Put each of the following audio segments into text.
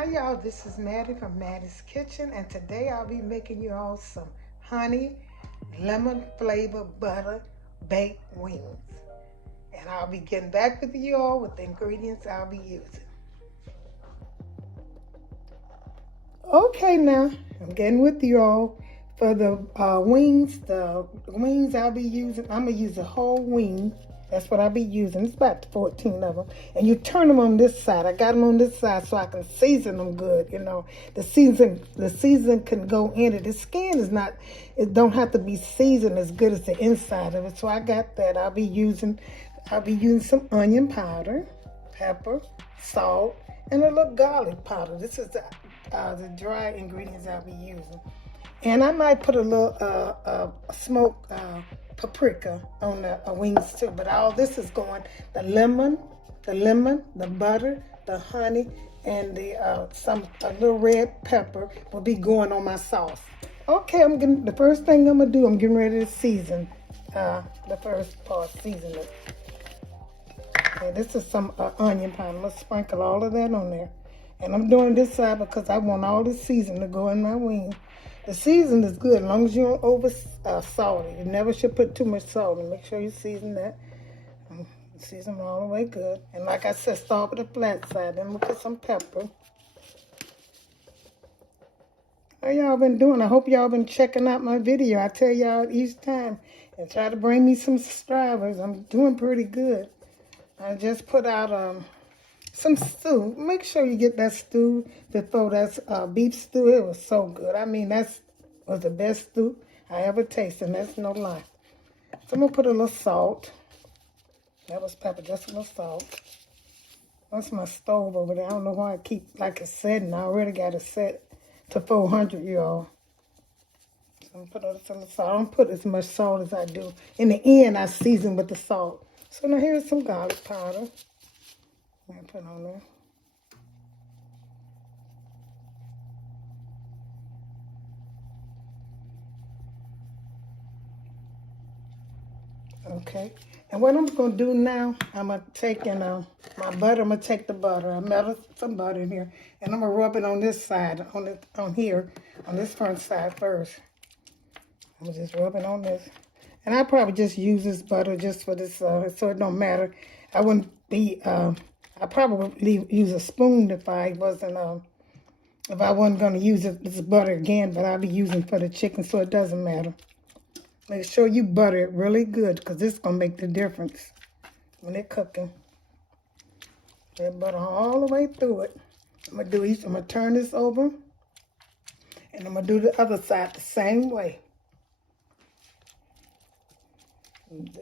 Hi y'all, this is Mattie from Mattie's Kitchen, and today I'll be making you all some honey lemon flavor butter baked wings. And I'll be getting back with you all with the ingredients I'll be using. Okay, now I'm getting with you all for the wings. The wings I'll be using, I'm gonna use a whole wing. That's what I'll be using. It's about 14 of them. And you turn them on this side. I got them on this side so I can season them good. You know, the season can go in it. The skin is not, it don't have to be seasoned as good as the inside of it. So I got that. I'll be using some onion powder, pepper, salt, and a little garlic powder. This is the dry ingredients I'll be using. And I might put a little smoked paprika on the wings too. But all this is going, the lemon, the butter, the honey, and a little red pepper will be going on my sauce. Okay, the first thing I'm gonna do, I'm getting ready to season the first part, season it. Okay, this is some onion powder. I'm gonna sprinkle all of that on there. And I'm doing this side because I want all the seasoning to go in my wings. The season is good as long as you don't over salt it. You never should put too much salt in. Make sure you season that. Season them all the way good. And like I said, start with the flat side. Then we'll put some pepper. How y'all been doing? I hope y'all been checking out my video. I tell y'all each time and try to bring me some subscribers. I'm doing pretty good. I just put out some stew. Make sure you get that stew before that's beef stew. It was so good. I mean, that was the best stew I ever tasted, and that's no lie. So I'm going to put a little salt. That was pepper, just a little salt. That's my stove over there. I don't know why I keep like it's setting. I already got it set to 400, y'all. So I'm going to put a little salt. I don't put as much salt as I do. In the end, I season with the salt. So now here's some garlic powder. I'm going to put on there. Okay, and what I'm going to do now, I'm going to take my butter. I'm going to take the butter. I melted some butter in here, and I'm going to rub it on this side, on here, on this front side first. I'm going to just rub it on this. And I probably just use this butter just for this, so it don't matter. I wouldn't be, I probably use a spoon if I wasn't going to use this butter again, but I'll be using for the chicken, so it doesn't matter. Make sure you butter it really good because this is going to make the difference when it's cooking. That butter all the way through it. I'm going to turn this over, and I'm going to do the other side the same way.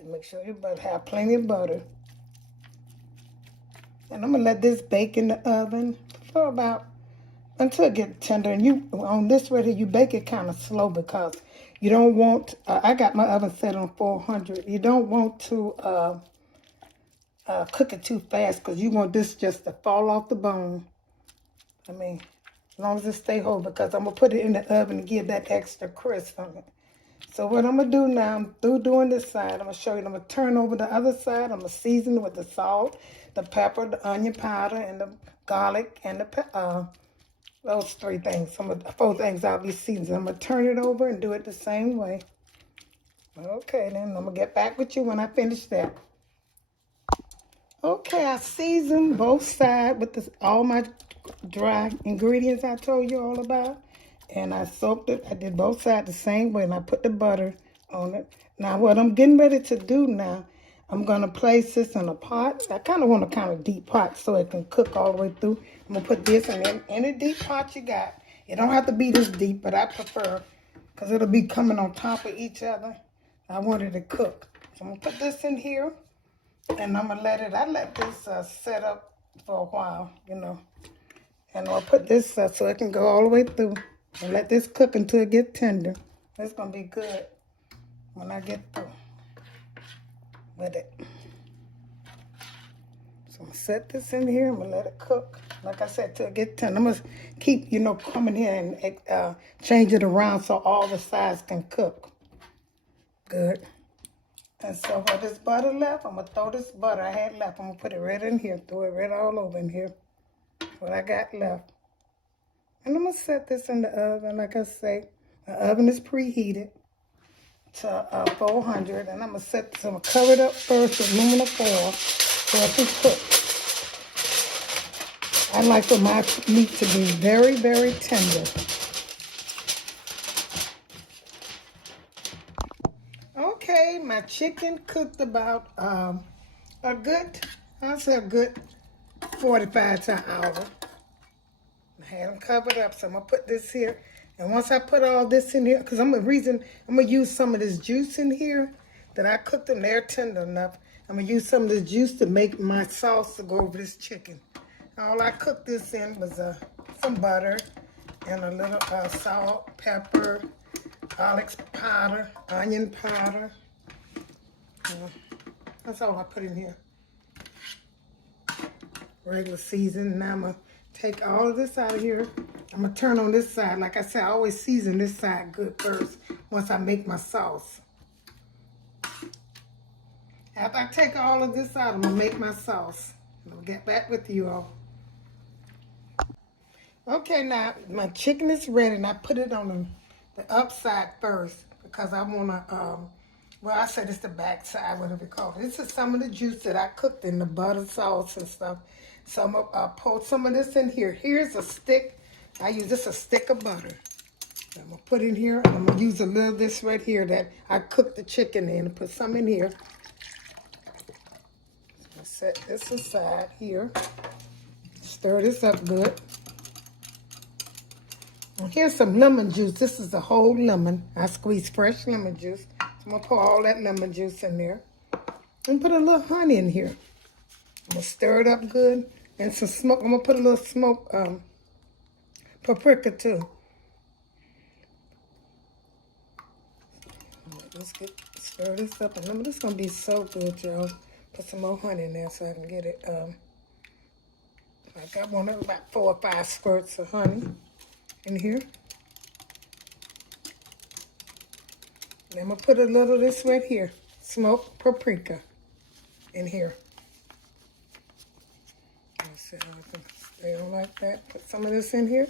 Make sure you have plenty of butter. And I'm going to let this bake in the oven for until it gets tender. And on this right here, you bake it kind of slow because you don't want, I got my oven set on 400. You don't want to cook it too fast because you want this just to fall off the bone. I mean, as long as it stay whole, because I'm going to put it in the oven to give that extra crisp on it. So what I'm going to do now, I'm through doing this side. I'm going to show you. I'm going to turn over the other side. I'm going to season it with the salt, the pepper, the onion powder, and the garlic, and those 3 things. Some of the 4 things I'll be seasoning. I'm going to turn it over and do it the same way. Okay, then I'm going to get back with you when I finish that. Okay, I seasoned both sides with all my dry ingredients I told you all about. And I soaked it. I did both sides the same way, and I put the butter on it. Now, what I'm getting ready to do now, I'm going to place this in a pot. I kind of want a deep pot so it can cook all the way through. I'm going to put this in any deep pot you got. It don't have to be this deep, but I prefer because it'll be coming on top of each other. I want it to cook. So I'm going to put this in here, and I'm going to let this set up for a while, you know. And I'll put this so it can go all the way through. And let this cook until it gets tender. It's going to be good when I get through with it. So I'm going to set this in here. I'm going to let it cook. Like I said, till it gets tender. I'm going to keep, coming here and change it around so all the sides can cook. Good. And so for this butter left, I'm going to throw this butter I had left. I'm going to put it right in here. Throw it right all over in here. What I got left. And I'm going to set this in the oven. Like I say, the oven is preheated to 400. And I'm going to set this, I'm going to cover it up first with aluminum foil so it can cook. I like for my meat to be very, very tender. Okay, my chicken cooked about a good, I'll say a good 45 to an hour. I had them covered up, so I'm gonna put this here. And once I put all this in here, because I'm gonna use some of this juice in here that I cooked them, they're tender enough. I'm gonna use some of this juice to make my sauce to go over this chicken. All I cooked this in was some butter and a little salt, pepper, garlic powder, onion powder. That's all I put in here. Regular season. Now I'm going to take all of this out of here. I'm going to turn on this side. Like I said, I always season this side good first once I make my sauce. After I take all of this out, I'm going to make my sauce. I'll get back with you all. Okay, now my chicken is ready, and I put it on the upside first because I want to, well, I said it's the back side, whatever you call it. This is some of the juice that I cooked in the butter sauce and stuff. So I'm going to pour some of this in here. Here's a stick. I use this a stick of butter. I'm going to put in here, and I'm going to use a little of this right here that I cooked the chicken in and put some in here. So set this aside here. Stir this up good. And here's some lemon juice. This is a whole lemon. I squeeze fresh lemon juice. So I'm going to pour all that lemon juice in there. And put a little honey in here. I'm going to stir it up good. And some smoke. I'm going to put a little smoke, paprika too. Let's stir this up. And remember, this is going to be so good, y'all. Put some more honey in there so I can get it. I got one of about 4 or 5 squirts of honey in here. And I'm going to put a little of this right here. Smoked paprika in here. So I can stay on like that. Put some of this in here.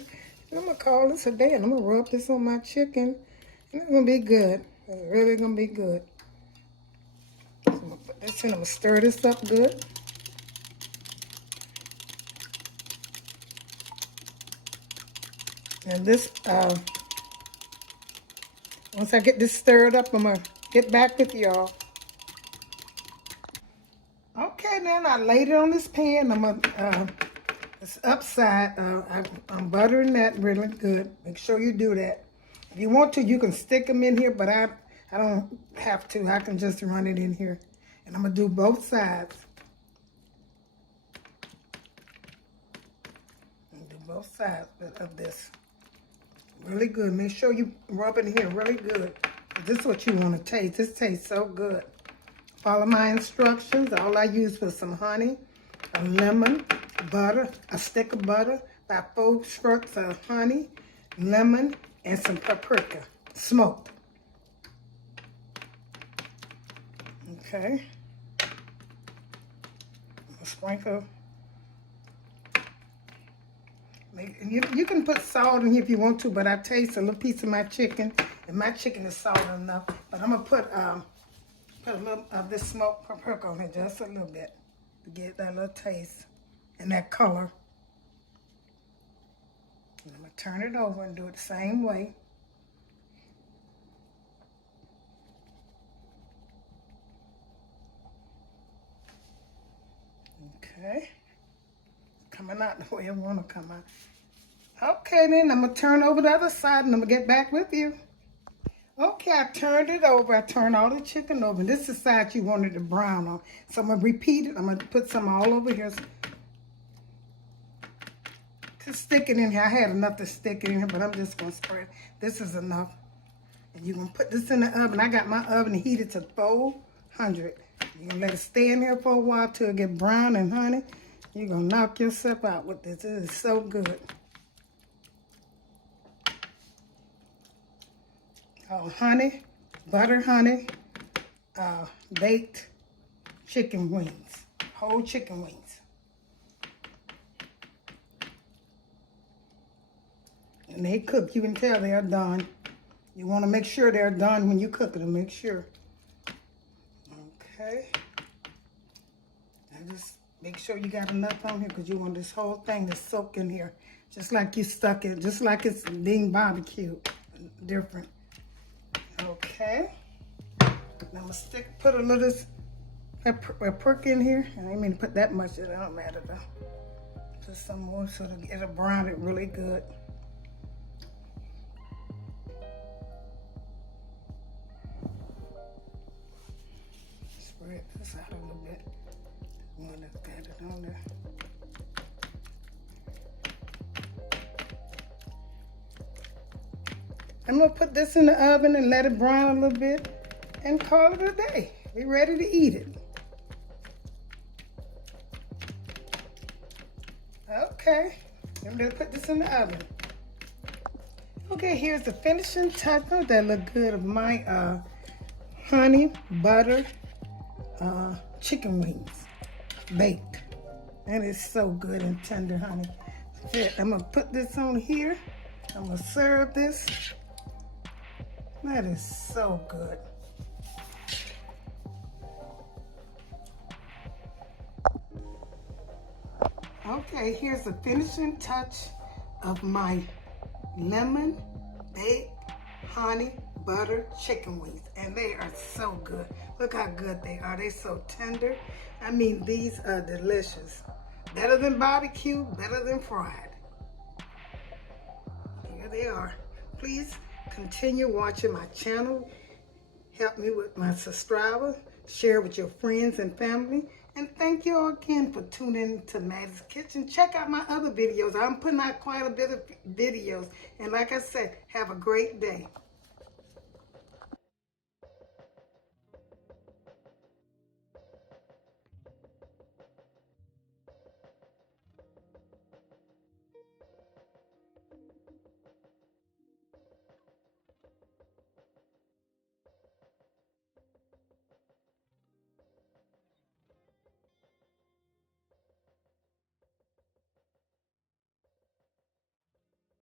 And I'm going to call this a day. And I'm going to rub this on my chicken. And it's going to be good. It's really going to be good. So I'm going to put this in. I'm going to stir this up good. And this, once I get this stirred up, I'm going to get back with y'all. Okay, then I laid it on this pan. I'm going to, it's upside. I'm buttering that really good. Make sure you do that. If you want to, you can stick them in here, but I don't have to. I can just run it in here. And I'm going to do both sides. Do both sides of this. Really good. Make sure you rub it in here really good. This is what you want to taste. This tastes so good. Follow my instructions. All I used was some honey, a lemon, butter, a stick of butter, about 4 squirts of honey, lemon, and some paprika, smoked. Okay. A sprinkle. You can put salt in here if you want to, but I taste a little piece of my chicken, and my chicken is salt enough. But I'm gonna put a little of this smoked paprika on it, just a little bit, to get that little taste and that color. And I'm gonna turn it over and do it the same way. Okay. Coming out the way I want to come out. Okay, then I'm going to turn over the other side and I'm going to get back with you. Okay, I turned it over. I turned all the chicken over. This is the side you wanted to brown on. So I'm going to repeat it. I'm going to put some all over here. To stick it in here. I had enough to stick it in here, but I'm just going to spread. This is enough. And you're going to put this in the oven. I got my oven heated to 400. You're going to let it stay in here for a while till it get brown and honey. You're going to knock yourself out with this. This is so good. Oh, honey, butter honey, baked chicken wings, whole chicken wings. And they cook. You can tell they're done. You want to make sure they're done when you cook them. Make sure. Okay. And just make sure you got enough on here because you want this whole thing to soak in here. Just like you stuck it. Just like it's being barbecued. Different. Okay. Now I'm going to put a little paprika in here. I didn't mean to put that much. It don't matter though. Just some more so it'll brown it really good. Spread this out a little bit. One that's got it on there. I'm gonna put this in the oven and let it brown a little bit and call it a day. Be ready to eat it. Okay, I'm gonna put this in the oven. Okay, here's the finishing touch. Oh, that look good of my honey butter chicken wings baked. And it's so good and tender, honey. I'm gonna put this on here. I'm gonna serve this. That is so good. Okay, here's the finishing touch of my lemon baked honey butter chicken wings. And they are so good. Look how good they are. They're so tender. I mean, these are delicious. Better than barbecue, better than fried. Here they are. Please continue watching my channel. Help me with my subscribers. Share with your friends and family. And thank you all again for tuning in to Mattie's Kitchen. Check out my other videos. I'm putting out quite a bit of videos. And like I said, have a great day.